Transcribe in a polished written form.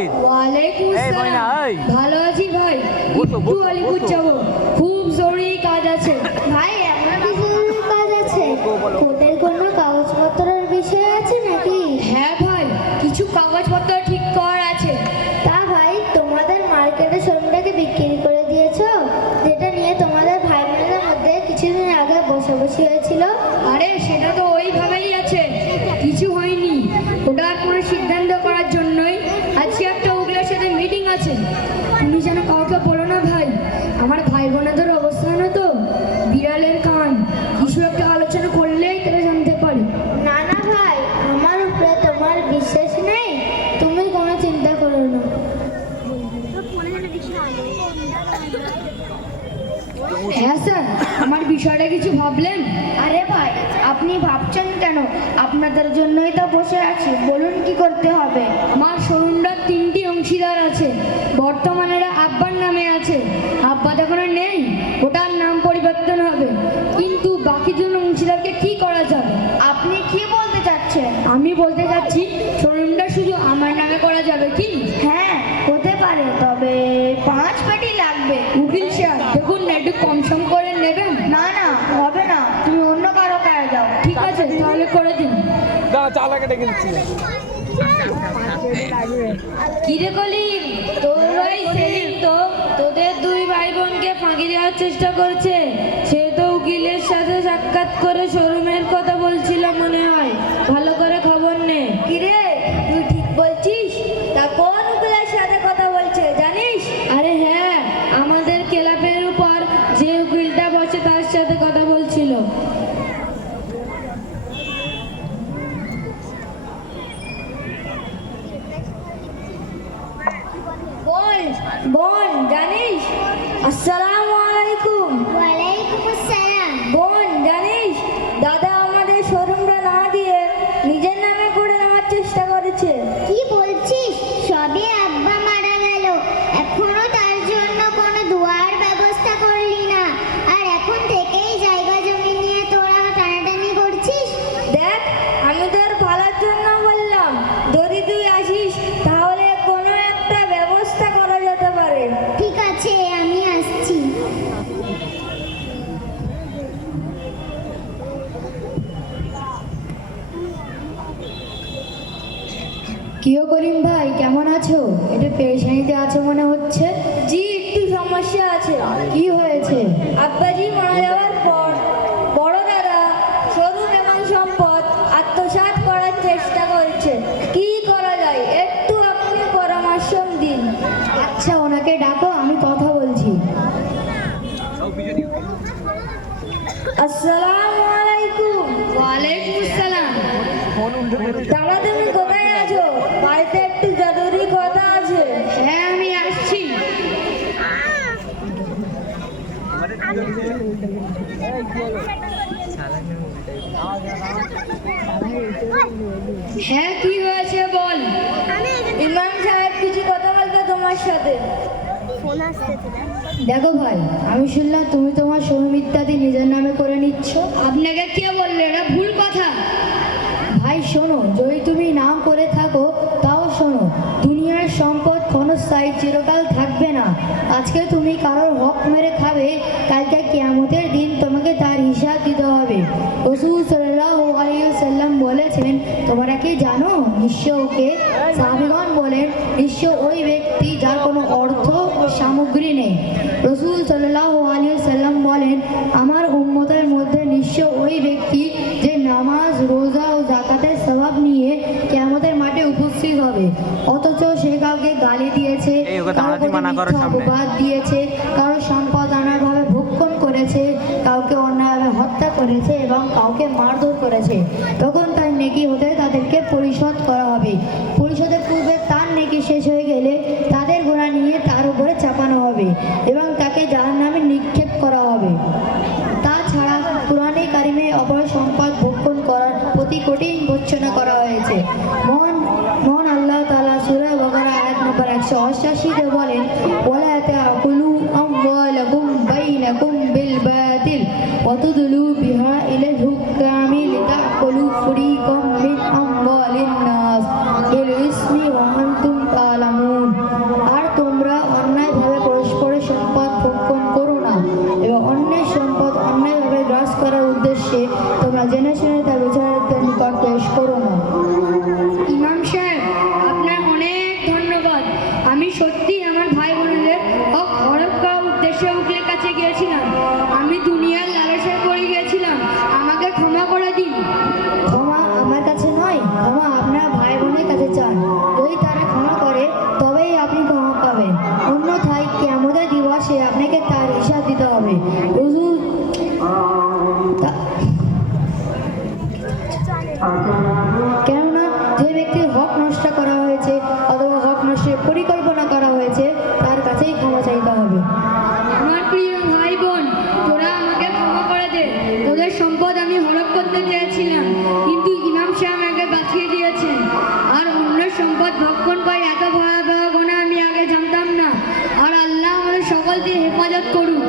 আছিস? ওয়ালাইকুম এই ময়না, আসসালাম। এই। ভালো আছি ভাই। বসো, একটু বসো, আলিপুর বসো। যাবো, খুব জরুরি কাজ আছে। ভাই এমন কিছু কাজ আছে? তোদের কোনো কাগজপত্রের বিষয় আছে নাকি? হ্যাঁ ভাই, কিছু কাগজপত্র ঠিক করার আছে। তা ভাই তোমাদের মার্কেটে শোরুমটাকে বিক্রি করে দিয়েছো, যেটা নিয়ে তোমাদের ভাই বোনদের মধ্যে কিছুদিন আগে বসাবসি হয়েছিল? আরে সেটা তো ওইভাবেই আছে, কিছু হয়নি। ওটা কোনো সিদ্ধান্ত করার জন্যই আজকে একটা উকিলের সাথে মিটিং আছে। তুমি যেন কাউকে বলো না ভাই, আমার ভাই বোনেদের অবস্থা না তো বিড়ালের কান, কিছু একটা আলোচনা করলেই তারা জানতে পারে। না না ভাই, আমার উপরে তোমার বিশ্বাস নেই, তুমি কোনো চিন্তা করো না। হ্যাঁ স্যার, আমার বিষয়টা কিছু ভাবলেন? আরে ভাই আপনি ভাবছেন কেন? আপনাদের জন্যই তো বসে আছি, বলুন কি করতে হবে। আমার শোরুমটার 3টি অংশীদার আছে। বর্তমানে এরা আব্বার নামে আছে, আব্বা যখন আর নেই ওটার নাম পরিবর্তন হবে। কিন্তু বাকি জন অংশীদারকে কি করা যাবে? আপনি কি বলতে চাচ্ছেন? আমি বলতে চাচ্ছি শোরুমটা শুধু আমার নামে করা যাবে কি? হ্যাঁ হতে পারে, তবে 5 পেটি লাগবে। উকিল স্যার দেখুন না, একটু কম সম করে নেবেন। না না হবে না, তুমি অন্য কারো কাছে যাও। ঠিক আছে তাহলে করে দিন। চালাকে ডেকে দিচ্ছি। কিরে কলিম, তোর ভাই সেলিম তো তোদের 2 ভাই বোনকে ফাঁকি দেওয়ার চেষ্টা করছে। সে তো উকিলের সাথে সাক্ষাৎ করে শোরুমের কথা বলছিল মনে হয়, ভালো করে খবর নে। কিরে তুই ঠিক বলছিস? তা কোন উকিলের সাথে কথা বলছে জানিস? আরে হ্যাঁ, আমাদের ক্লাবের উপর যে উকিলটা বসে তার সাথে কথা বলছিল। বল বোন, জানিস? আসসালামু আলাইকুম। ওয়ালাইকুম আসসালাম। বোন জানিস, দাদা আমাদের শোরুমটা না দিয়ে নিজের নামে করে নেওয়ার চেষ্টা করেছে। কি বলছিস? সবে আব্বা মারা গেল, এখনো তার জন্য কোনো দুয়ার ব্যবস্থা করলি না, আর এখন থেকেই জায়গা জমি নিয়ে তোরা টানাটানি করছিস? দেখ, আমি তোর ভালোর জন্য বললাম, যদি তুই আসিস তাহলে কোনো একটা ব্যবস্থা করা যেতে পারে। ঠিক আছে আমি আসছি। কিও করিম ভাই, কেমন আছো? একটু পেরেশানিতে আছো মনে হচ্ছে। জি একটু সমস্যা আছে। কি হয়েছে? আব্বাজি মারা যাওয়ার পর বড় দাদা শোরুম এবং সম্পদ আত্মসাৎ করার চেষ্টা করছে। কি করা যায় একটু আপনি পরামর্শ দিন। আচ্ছা ওনাকে ডাকো, আমি কথা বলছি। আসসালামু আলাইকুম। ওয়ালাইকুম আসসালাম। দাদা তুমি কোথায় আছো? বাড়িতে একটু জরুরি কথা আছে। হ্যাঁ আমি আসছি। হ্যাঁ কি হয়েছে বল। ইমাম সাহেব কিছু কথা বলবে তোমার সাথে। দেখো ভাই, আমি শুনলাম তুমি তোমার শোরুম ইত্যাদি নিজের নামে করে নিচ্ছ। আপনাকে কে বললে? এটা ভুল কথা। ভাই শোনো, যদি তুমি নাম করে থাকো তাও শোনো, দুনিয়ার সম্পদ ক্ষণস্থায়ী, চিরকাল থাকবে না। আজকে তুমি কারোর হক মেরে খাবে, কালকে কিয়ামতের দিন তোমাকে তার হিসাব দিতে হবে। রাসূল সাল্লাল্লাহু আলাইহি ওয়াসাল্লাম বলেছেন, তোমরা কি জানো নিঃস্বকে? সাহাবীগণ বলেন, নিঃস্ব ওই ব্যক্তি যার কোনো অর্থ ও সামগ্রী নেই। রাসূল সাল্লাল্লাহু আলাইহি ওয়াসাল্লাম বলেন, আমার উম্মতের মধ্যে নিঃস্ব ওই ব্যক্তি যে নামাজ, রোজা ও যাকাতের সওয়াব নিয়ে কিয়ামতের মাঠে উপস্থিত হবে, অথচ সে কাউকে গালি দিয়েছে, কারো প্রতি মিথ্যা অপবাদ দিয়েছে, কারো সম্পদ অন্যায়ভাবে ভক্ষণ করেছে, কাউকে অন্যায়ভাবে হত্যা করেছে এবং কাউকে মারধর করেছে, তখন তার নেকি হতে তাদেরকে পরিশোধ করা হবে। পরিশোধের পূর্বে তার নেকি শেষ হয়ে গেলে তাদের গুনাহ নিয়ে তার উপরে চাপানো হবে এবং তাকে জাহান্নামে নিক্ষেপ করা হবে। তাছাড়া কুরআনে কারিমে অপর সম্পদ ভক্ষণ করার প্রতি কঠিন ভর্ৎসনা করা হয়েছে। মহান আল্লাহ তাআলা সূরা বাকারা আয়াত নম্বর 188 বলেন, ওয়ালা তাকুলু আমওয়ালাকুম বাইনাকুম বিল বাতিল ওয়া তুদলু বিহা ইলাল হুকামি লিতাকুলু ফরিকাম মিন আমওয়ালিন নাস বিল ইসমি ওয়া আনতুম তা'লামুন। সত্যি আমার ভাই বোনদের হক হরপ করার উদ্দেশ্যে উকিলের কাছে গিয়েছিলাম। আমি দুনিয়ার লালসায় পড়ে গিয়েছিলাম, আমাকে ক্ষমা করে দিন। ক্ষমা আমার কাছে নয়, ক্ষমা আপনার ভাই বোনের কাছে চান। যদি তারা ক্ষমা করে তবেই আপনি ক্ষমা পাবেন, অন্যথায় কিয়ামতের দিবসে আপনাকে তার হিসাব দিতে হবে। হুজুর কেননা যে ব্যক্তির হক নষ্ট করা হয়েছে অথবা হক নষ্টের পরিকল্পনা করা হয়েছে তার কাছেই ক্ষমা চাইতে হবে। আমার প্রিয় ভাই বোন, তোরা আমাকে ক্ষমা করে দে। তোদের সম্পদ আমি হরপ করতে চেয়েছিলাম, কিন্তু ইমাম সাহেব আমাকে বাঁচিয়ে দিয়েছেন। আর অন্যের সম্পদ ভক্ষণ করে এত ভয়াবহ গুনাহ আমি আগে জানতাম না। আর আল্লাহ আমাদের সকলকে হেফাজত করুন।